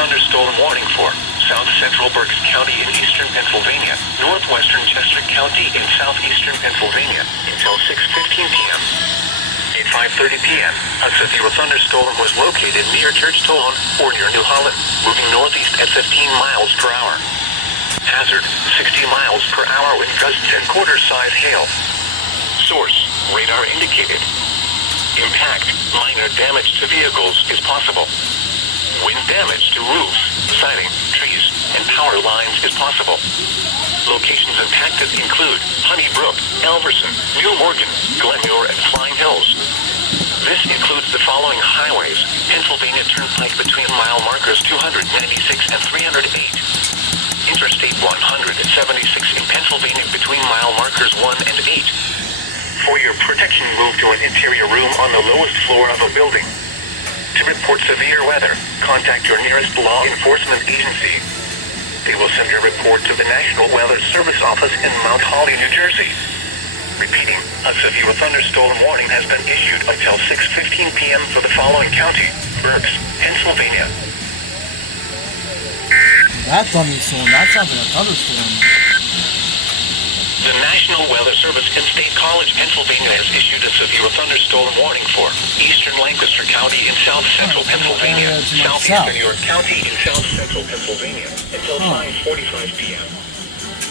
thunderstorm warning for south central Berks County in eastern Pennsylvania, northwestern Chester County in southeastern Pennsylvania until 6:15 p.m. At 5:30 p.m., a severe thunderstorm was located near Churchtown or near New Holland, moving northeast at 15 miles per hour. Hazard, 60 miles per hour with gusts and quarter-size hail. Source, radar indicated. Impact, minor damage to vehicles is possible. Wind damage to roofs, siding, trees, and power lines is possible. Locations impacted include Honeybrook, Elverson, New Morgan, Glenmure, and Flying Hills. This includes the following highways: Pennsylvania Turnpike between mile markers 296 and 308. Interstate 176 in Pennsylvania between mile markers 1 and 8. For your protection, move to an interior room on the lowest floor of a building. To report severe weather, contact your nearest law enforcement agency. They will send your report to the National Weather Service office in Mount Holly, New Jersey. Repeating, a severe thunderstorm warning has been issued until 6:15 p.m. for the following county: Berks, Pennsylvania. That thunderstorm, that sounds like a thunderstorm. The National Weather Service in State College, Pennsylvania has issued a severe thunderstorm warning for eastern Lancaster County in south central Pennsylvania, southeastern York County in south central Pennsylvania until 5:45 p.m.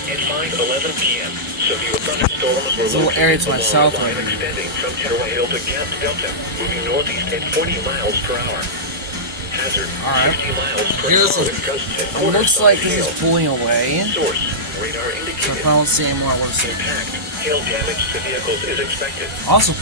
At 5:11 p.m., severe thunderstorms were There's a little area to my south right here. extending from Teteraway to Gap Delta, moving northeast at 40 miles per hour. Hazard, 50 miles per hour with gusts at It looks like this is hail. pulling away. Source, radar So indicated. if I don't see any more, I want to say. Impact, hail damage to vehicles is expected. Awesome.